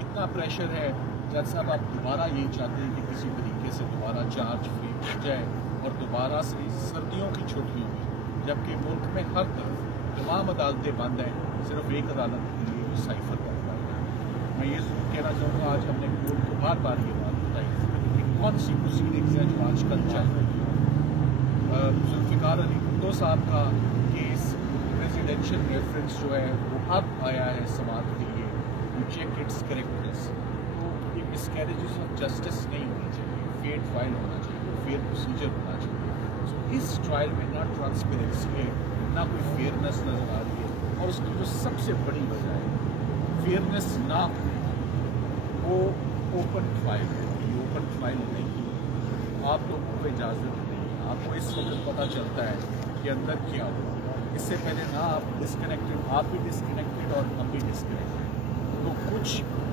इतना प्रेशर है जज साहब, आप दोबारा यही चाहते हैं कि किसी तरीके से दोबारा चार्ज फ्री हो जाए और दोबारा से सर्दियों की छुट्टियों में, जबकि मुल्क में हर तरफ तमाम अदालतें बंद हैं, सिर्फ एक अदालत के लिए जो साइफर का है। मैं ये जरूर कहना चाहूँगा, आज हमने कोर्ट को बार बार ये बात बताई कि कौन सी प्रोसीडिंग्स हैं जो आजकल चल रही हैं। जुल्फ़िकार अली भुट्टो साहब का केस प्रेसिडेंशियल रेफरेंस जो है वो अब आया है समाअत के लिए, टू चेक इट्स करेक्टनेस। तो ये मिसकैरेजेस ऑफ जस्टिस नहीं होनी चाहिए, फेयर ट्रायल होना चाहिए, फेयर प्रोसीजर होना चाहिए। तो इस ट्रायल में ना ट्रांसपेरेंसी है, ना कोई फेयरनेस नज़र आ रही है, और उसकी जो सबसे बड़ी वजह है फेयरनेस ना वो ओपन ट्रायल है। ये ओपन ट्रायल नहीं, आप लोगों को इजाज़त नहीं, आपको इस वक्त पता चलता है कि अंदर क्या हुआ। इससे पहले ना आप डिस्कनेक्टेड, आप भी डिस्कनेक्टेड और हम भी डिस्कनेक्टेड। तो कुछ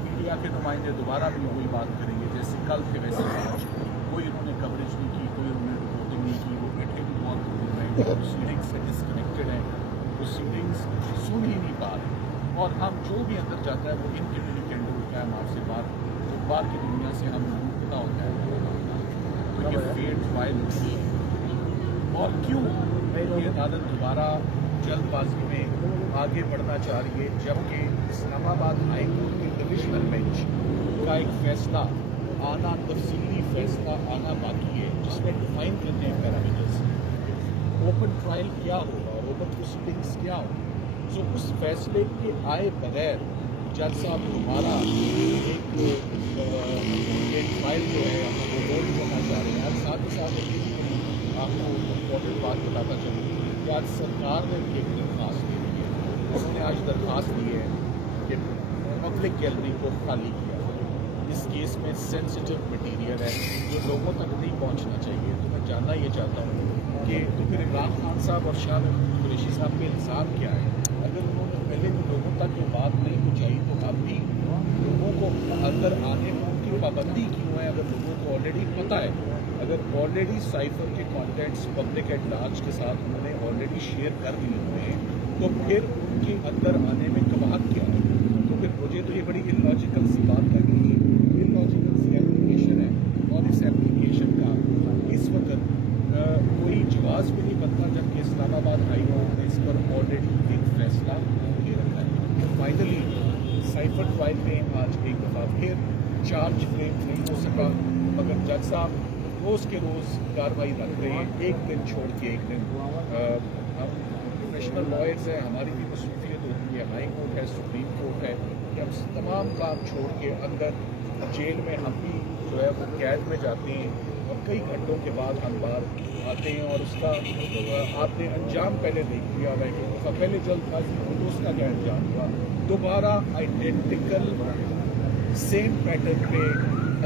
मीडिया के नुमाइंदे दोबारा भी वही बात करेंगे जैसे कल थे वैसे आज, कोई उन्होंने कवरेज नहीं की, कोई उन्होंने रिपोर्टिंग नहीं की, वो बैठे भी बहुत दूर में प्रोसीडिंग्स से डिस्कनेक्टेड हैं, प्रोसीडिंग्स सुन ही नहीं पा रहे, और हम जो भी अंदर जाता है वो इनकम्युनिकेट होता है हमसे बाहर की दुनिया से हम पता होता है। तो ये फेयर ट्रायल होती है। और क्यों ये अदालत दोबारा जल्दबाजी में आगे बढ़ना चाह रही है, जबकि इस्लामाबाद हाई कोर्ट की डिविजनल बेंच का एक फैसला आना, तफसीली फैसला आना बाकी है, जिसमें डिफाइन करते हैं पैरामीटर्स, ओपन ट्रायल क्या होगा और ओपन प्रोसीडिंग्स क्या होगा। सो उस फैसले के आए बगैर जज साहब दोबारा एक फाइल जो है वो लोड करना चाह रहे हैं। और साथ ही साथ आपको इम्पोर्टेंट बात बताता चलूँ कि आज सरकार ने भी एक दरख्वास्त दी है। उन्होंने आज दरख्वास्त दी है कि पब्लिक गैलरी को खाली किया जाए। इस केस में सेंसिटिव मटीरियल है जो लोगों तक नहीं पहुंचना चाहिए। तो मैं जानना ये चाहता हूँ कि तो फिर इमरान खान साहब और शाह कुरैशी साहब के इल्ज़ाम क्या है? अगर उन्होंने पहले भी लोगों तक ये बात नहीं पहुँचाई तो अब भी लोगों को अंदर आने की पाबंदी क्यों है? अगर लोगों को ऑलरेडी पता है, अगर ऑलरेडी साइफर के कंटेंट्स पब्लिक एट लार्ज के साथ उन्होंने ऑलरेडी शेयर कर दिए हुए हैं, तो फिर उनके अंदर आने में कबाहत क्या है? तो फिर मुझे तो ये बड़ी इलॉजिकल सी बात लग रही है, इलॉजिकल सी एप्लीकेशन है। और इस एप्लीकेशन का इस वक्त कोई जवाब भी नहीं बनता, जबकि इस्लामाबाद हाई कोर्ट ने इस पर ऑलरेडी एक फैसला ले रखा है। फाइनली साइफर ट्रायल में आज एक दफ़ा फिर चार्ज फ्रेम नहीं हो सका, मगर जज साहब रोज़ के रोज़ कार्रवाई रख रहे हैं, एक दिन छोड़ के एक दिन। हम प्रोफेशनल लॉयर्स हैं, हमारी भी मसरूफियत होती है, हाई कोर्ट है, सुप्रीम कोर्ट है, कि हम तमाम काम छोड़ के अंदर जेल में हम भी जो है वो कैद में जाते हैं और कई घंटों के बाद हम बाहर आते हैं। और उसका आपने अंजाम पहले देख लिया है कि पहले जल्दबाजी हो तो उसका क्या अंजाम हुआ? दोबारा आइडेंटिकल सेम पैटर्न पे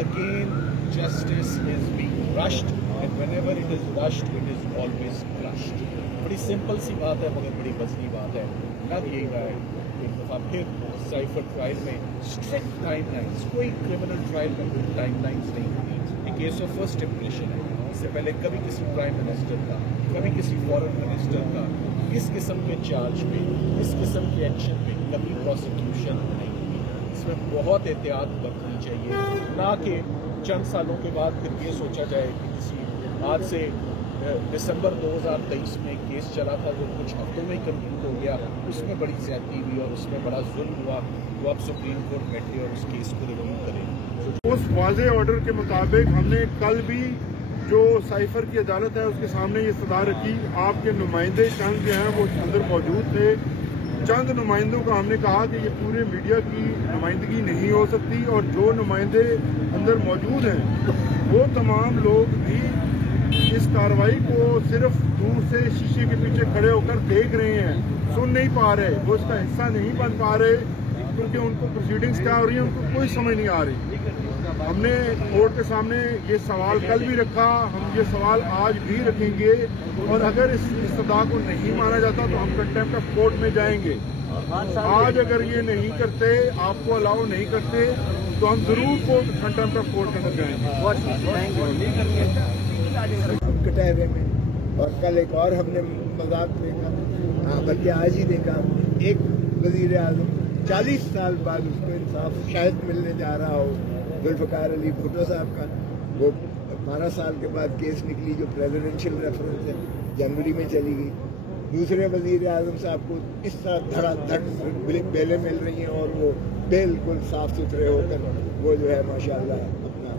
again justice is being rushed and whenever it is rushed it is always crushed. बड़ी सिंपल सी बात है मगर बड़ी वजनी बात है। लग यही रहा है एक दफ़ा फिर साइफर ट्रायल में स्ट्रिक्ट टाइमलाइंस, कोई क्रिमिनल ट्रायल में कोई टाइमलाइंस नहीं होती। ये केस ऑफ फर्स्ट इम्प्रेशन है। इससे पहले कभी किसी प्राइम मिनिस्टर का, कभी किसी फॉरेन मिनिस्टर का इस किस्म के चार्ज में, इस किस्म के एक्शन में कभी प्रोसिक्यूशन नहीं हुई। इसमें बहुत एहतियात बरतनी चाहिए, ना कि चंद सालों के बाद फिर ये सोचा जाए कि किसी आज से दिसंबर 2023 में एक केस चला था जो कुछ हफ्तों में ही कंप्लीट हो गया, उसमें बड़ी ज्यादती हुई और उसमें बड़ा जुल्म हुआ, वो अब सुप्रीम कोर्ट बैठे और उस केस को रिव्यू करें। उस वाज़े ऑर्डर के मुताबिक हमने कल भी जो साइफर की अदालत है उसके सामने ये सदा रखी। आपके नुमाइंदे चंद जो हैं वो अंदर मौजूद थे। चंद नुमाइंदों का हमने कहा कि ये पूरे मीडिया की नुमाइंदगी नहीं हो सकती और जो नुमाइंदे अंदर मौजूद हैं वो तमाम लोग भी इस कार्रवाई को सिर्फ दूर से शीशे के पीछे खड़े होकर देख रहे हैं, सुन नहीं पा रहे, वो इसका हिस्सा नहीं बन पा रहे, क्योंकि उनको प्रोसीडिंग्स क्या हो रही है उनको कोई समझ नहीं आ रही। हमने कोर्ट के सामने ये सवाल कल भी रखा, हम ये सवाल आज भी रखेंगे और अगर इस इस्तदा को नहीं माना जाता तो हम कंटेम्प्ट ऑफ कोर्ट में जाएंगे। आज अगर ये नहीं करते, आपको अलाउ नहीं करते, तो हम जरूर कंटेम्प्ट ऑफ कोर्ट के अंदर जाएंगे। कटहरे में और कल एक और हमने मजाक देखा, बल्कि आज ही देखा, एक वजीर आजम 40 साल बाद उसको इंसाफ शायद मिलने जा रहा हो, जुल्फ़िकार अली भुट्टो साहब का वो 12 साल के बाद केस निकली जो प्रेसिडेंशियल रेफरेंस है, जनवरी में चली गई। दूसरे वजीर आजम साहब को इस तरह धड़ाधड़ बेलें मिल रही हैं और वो बिल्कुल साफ सुथरे होकर वो जो है माशाल्लाह अपना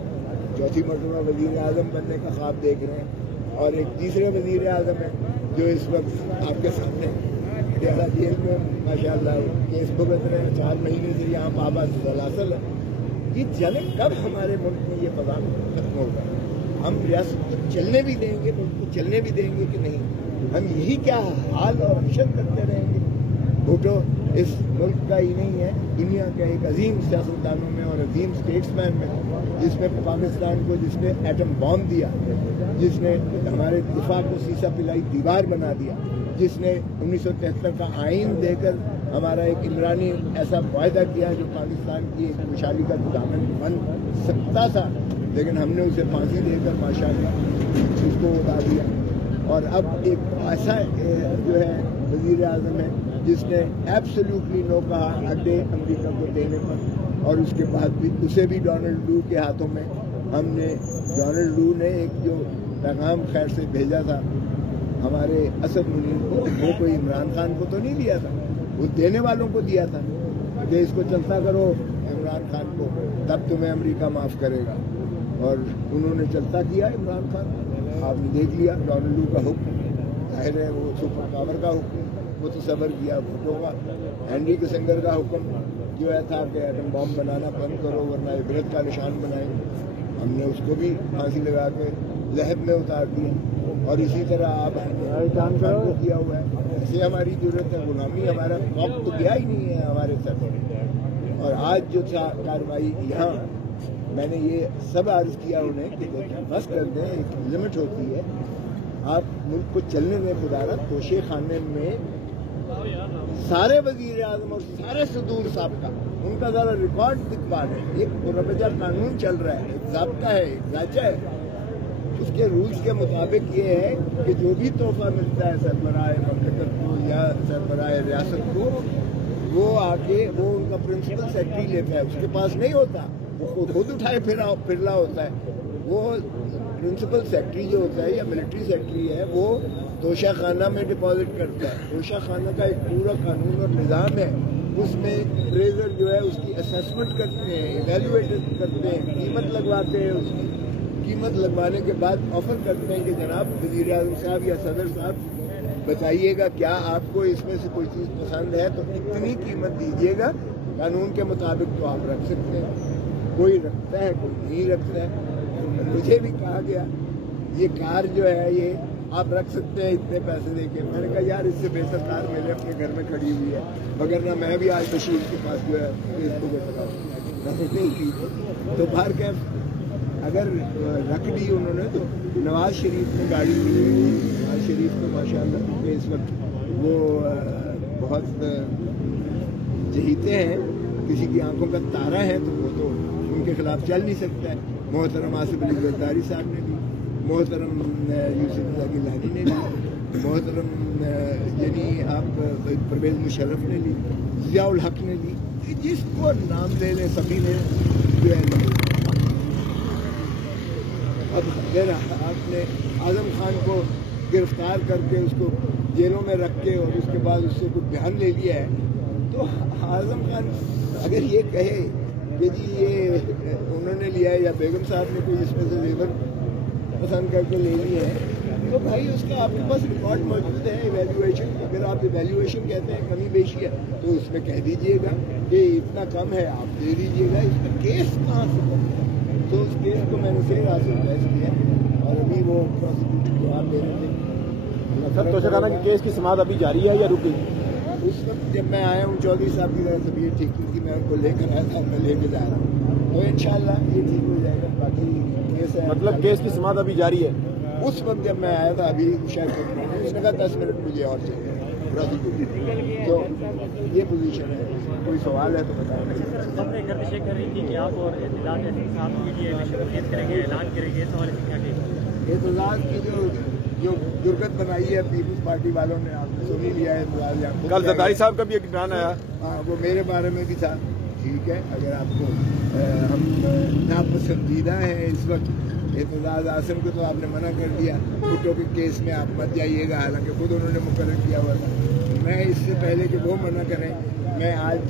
चौथी मरतबा वजीर आजम बनने का ख्वाब देख रहे हैं। और एक तीसरे वजीर आजम है जो इस वक्त आपके सामने डेरा जेल में माशाल्लाह केस भुगत रहे हैं, 4 महीने से यहाँ पाबंद सलासल है। ये जाने कब हमारे मुल्क में ये बगान खत्म होगा? हम रियासत को चलने भी देंगे, मुल्क को चलने भी देंगे कि नहीं? हम यही क्या हाल और अक्शर करते रहेंगे? भुट्टो इस मुल्क का ही नहीं है, दुनिया के एक अजीम सियासतदानों में और अजीम स्टेट्समैन में, जिसने पाकिस्तान को, जिसने एटम बॉम्ब दिया, जिसने हमारे दिफा को सीसा पिलाई दीवार बना दिया, जिसने 1973 का आइन देकर हमारा एक इमरानी ऐसा वायदा किया जो पाकिस्तान की एक खुशहाली का दामन बन सकता था, लेकिन हमने उसे फांसी देकर माशाल्लाह उसको उड़ा दिया। और अब एक ऐसा जो है वजीर आजम है जिसने एब्सोल्युटली नो कहा अड्डे अमेरिका को देने पर, और उसके बाद भी उसे भी डोनाल्ड लू के हाथों में हमने, डोनाल्ड लू ने एक जो पैगाम खैर से भेजा था हमारे असद मुनीर को, वो कोई इमरान खान को तो नहीं दिया था, वो देने वालों को दिया था कि इसको चलता करो इमरान खान को, तब तुम्हें अमेरिका माफ़ करेगा। और उन्होंने चलता किया इमरान खान, आपने देख लिया डोनाल्ड लू का हुक्म, जाहिर है वो सुपर पावर का हुक्म, मुतसबर किया भुट्टो का। हेनरी किसिंगर का हुक्म जो है था कि एटम बम बनाना बंद करो वरना इबरत का निशान बनाएंगे, हमने उसको भी फांसी लगा के लहब में उतार दिया। और इसी तरह आप को किया हुआ है। ऐसे हमारी जरूरत है, गुलामी हमारा वक्त तो गया ही नहीं है हमारे सर पर। और आज जो था कार्रवाई यहाँ, मैंने ये सब अर्ज किया उन्हें कि बस कर दें, एक लिमिट होती है, आप मुल्क को चलने में खुदारा। तोशे खाने में सारे वजीर आजम और सारे सदूर साहब का उनका ज़रा रिकॉर्ड दिखवा दें। एक मुरवजा कानून चल रहा है, एक ज़ाब्ता है, एक ढांचा है। उसके रूल्स के मुताबिक ये है कि जो भी तोहफा मिलता है सरबराह ममलकत को या सरबराह रियासत को, वो आके वो उनका प्रिंसिपल सेक्रेटरी लेता है, उसके पास नहीं होता, वो खुद उठाए फिरला होता है। वो प्रिंसिपल सेक्रेटरी जो होता है या मिलिट्री सेक्रेटरी है, वो तोशा खाना में डिपॉजिट करता है। तोशा खाना का एक पूरा कानून और निज़ाम है, उसमें अप्रेजर जो है उसकी असेसमेंट करते हैं, इवेल्युएट करते हैं, कीमत लगवाते हैं। उसकी कीमत लगवाने के बाद ऑफर करते हैं कि जनाब वज़ीर आज़म साहब या सदर साहब बताइएगा क्या आपको इसमें से कोई चीज़ पसंद है तो इतनी कीमत दीजिएगा, कानून के मुताबिक तो आप रख सकते हैं। कोई रखता है, कोई नहीं रखता है। मुझे भी कहा गया ये कार जो है ये आप रख सकते हैं इतने पैसे देके। मैंने कहा यार इससे बेहतर कार मेरे अपने घर में खड़ी हुई है, मगर ना मैं भी आज बशीर के पास जो है इसको नहीं की। तो बाहर के अगर रख दी उन्होंने तो नवाज शरीफ ने गाड़ी ली। नवाज शरीफ तो माशाल्लाह क्योंकि इस वक्त वो बहुत जहीते हैं, किसी की आंखों का तारा है, तो वो तो उनके खिलाफ चल नहीं सकता है। मोहतरम आसिफ अली ज़रदारी साहब ने ली, मोहतरम यूसुफ रज़ा गिलानी ने ली, मोहतरम यानी आप परवेज़ मुशर्रफ ने ली, ज़ियाउल हक ने ली, जिसको नाम ले लें सभी ने जो है। अब अगर आपने आज़म खान को गिरफ्तार करके उसको जेलों में रख के और उसके बाद उससे कुछ बयान ले लिया है, तो आज़म खान अगर ये कहे कि जी ये उन्होंने लिया है या बेगम साहब ने कोई इसमें से जेवर पसंद करके ले ली है, तो भाई उसका आपके पास रिकॉर्ड मौजूद है। इवैल्यूएशन, अगर आप इवैल्यूएशन कहते हैं कमी बेशी है तो उसमें कह दीजिएगा कि इतना कम है, आप दे दीजिएगा। इसमें केस कहाँ से बना? तो उस केस को मैंने से हासिल बहस किया और अभी वो प्रोसिक्यूटर जवाब दे रहे थे। सर तोशाखाना की केस की समाअत अभी जारी है या रुक गई? उस वक्त जब मैं आया हूँ चौधरी साहब की तरफ तबीयत ठीक थी, मैं उनको लेकर आया था, मैं लेके जा रहा हूँ, तो इंशाल्लाह ये ठीक हो जाएगा। बाकी केस है, मतलब केस की समाअत अभी जारी है। उस वक्त जब मैं आया था अभी शायद उसने कहा 10 मिनट मुझे और चाहिए प्रोसिक्यूटर, तो ये पोजीशन है। कोई सवाल है तो बताएं। हमने गर्दिशें कर रही थी कि आप और एतजाज साहब के लिए शमूलियत करेंगे, ऐलान करेंगे, इस हवाले से क्या कहेंगे? एतजाज की जो जुर्गत बनाई है पीपल्स पार्टी वालों ने, आपने सुन ही लिया है। कल ज़रदारी साहब का भी एक बयान आया, हाँ वो मेरे बारे में भी था। ठीक है, अगर आपको हम नापसंदीदा हैं इस वक्त एतजाज आसिम को, तो आपने मना कर दिया। भुट्टो के केस में आप मत जाइएगा, हालांकि खुद उन्होंने मुकर्रर किया हुआ था। मैं इससे पहले कि वो मना करें, मैं आज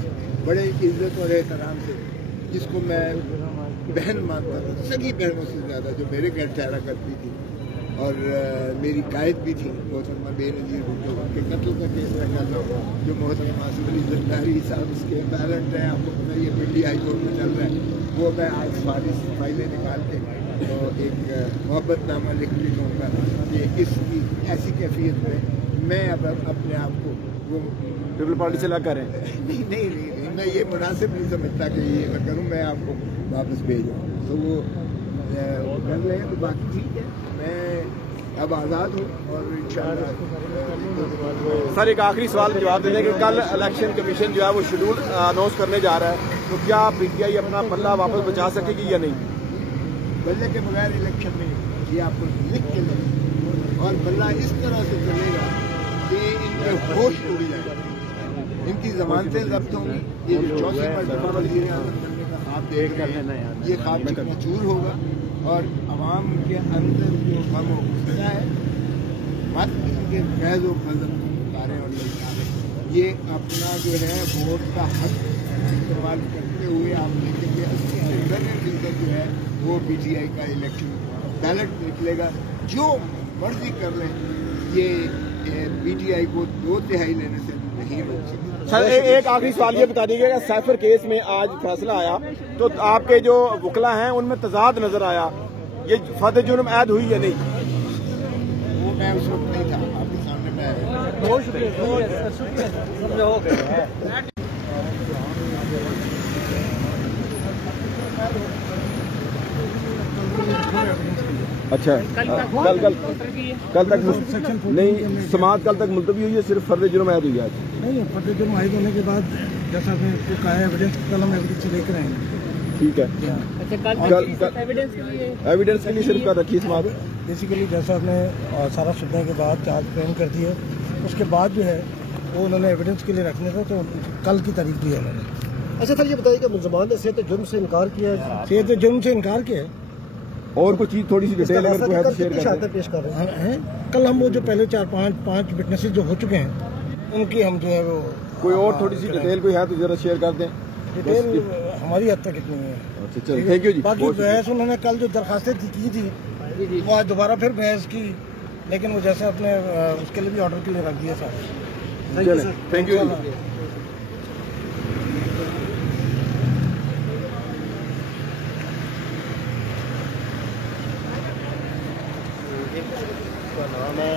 बड़े इज्जत और एहतराम से, जिसको मैं बहन मानता था, सगी बहनों से ज़्यादा, जो मेरे घर ठहरा करती थी और मेरी कायद भी थी, मोहतरमा बेनज़ीर भुट्टो के कत्ल का केस रखा था, जो मोहतरमा आसिफ अली ज़रदारी साहब उसके बैलेंट हैं, आपको पता है ये दिल्ली हाई कोर्ट में चल रहा है। वो मैं आज फाइलें निकाल के तो एक मोहब्बतनामा लिख के कहूँगा कि इसकी ऐसी कैफियत में मैं अब अपने आप को वो पीपल पार्टी से अलग करें। नहीं, मैं ये मुनासिब नहीं समझता कि ये मैं करूँ, मैं आपको वापस भेजूँ, तो वो कर लें तो बाकी ठीक है। मैं अब आज़ाद हूँ और इंशाअल्लाह। सर एक आखिरी सवाल जवाब दे दें कि कल इलेक्शन कमीशन जो है वो शेड्यूल अनाउंस करने जा रहा है, तो क्या पीटीआई अपना पल्ला वापस बचा सकेगी या नहीं? बल्ले के बगैर इलेक्शन नहीं, ये आपको लिख के लगे, और बल्ला इस तरह से चलेगा कि इनके होश उड़ जाएगा, इनकी जमानतें जब्त होंगी। ये जो चौथी मरतबा वज़ीर आज़म बनने का ख्वाब देख रहे हैं, ये ख्वाब चकनाचूर होगा और अवाम के अंदर जो गम व गुस्सा है, मत इनके फैज़ व फज़ल उतारें और ललकारें। ये अपना जो है वोट का हक इस्तेमाल करते हुए आप देखेंगे 80-90% जो है वो पीटीआई का इलेक्शन बैलेट निकलेगा। जो मर्जी कर लें, ये PTI کو 2/3 لیने سے نہیں روک سکتے. سر ایک آخری سوال یہ بتا دیجیے گا، سیفر کیس میں آج فیصلہ آیا تو آپ کے جو وکلا ہیں ان میں تضاد نظر آیا، یہ فتح جرم عائد ہوئی یا نہیں؟ وہ میں اس وقت نہیں تھا، آپ کے سامنے میں اچھا کل تک نہیں، سماعت کل تک ملتوی ہوئی ہے، صرف فرد جرم عائد ہوئی ہے آج؟ نہیں، فرد جرم عائد ہونے کے بعد جیسا آپ نے کہا ہے ایویڈنس، کل ہم ایویڈنس لے کر آئیں گے. ٹھیک ہے، ایویڈنس کے لیے صرف کل رکھی سماعت. بیسیکلی جیسا آپ نے سارا سننے کے بعد چارج فریم کر دیا، اس کے بعد جو ہے وہ انہوں نے ایویڈنس کے لیے رکھنے تھا تو کل کی تاریخ دی ہے انہوں نے. اچھا سر یہ بتائیے کہ ملزمان نے صحت جرم سے انکار کیا ہے؟ صحت جرم سے انکار کیا ہے، اور کوئی چیز تھوڑی سی ڈیٹیل اگر کوئی ہے تو شیئر کریں. پیش کر رہے ہیں. کل ہم وہ جو پہلے 4-5 وٹنسز جو ہو چکے ہیں ان کی ہم جو ہے وہ کوئی اور تھوڑی سی ڈیٹیل کوئی ہے تو ذرا شیئر کر دیں. ڈیٹیل ہماری حد تک اتنی ہے. اچھا چلو تھینک یو جی. باقی بحث انہوں نے کل جو درخواستیں کی تھی وہ آج دوبارہ پھر بحث کی، لیکن وہ جیسے اپنے اس کے لیے بھی آرڈر کے لیے رکھ دیا سر. تھینک یو جی. نام ہے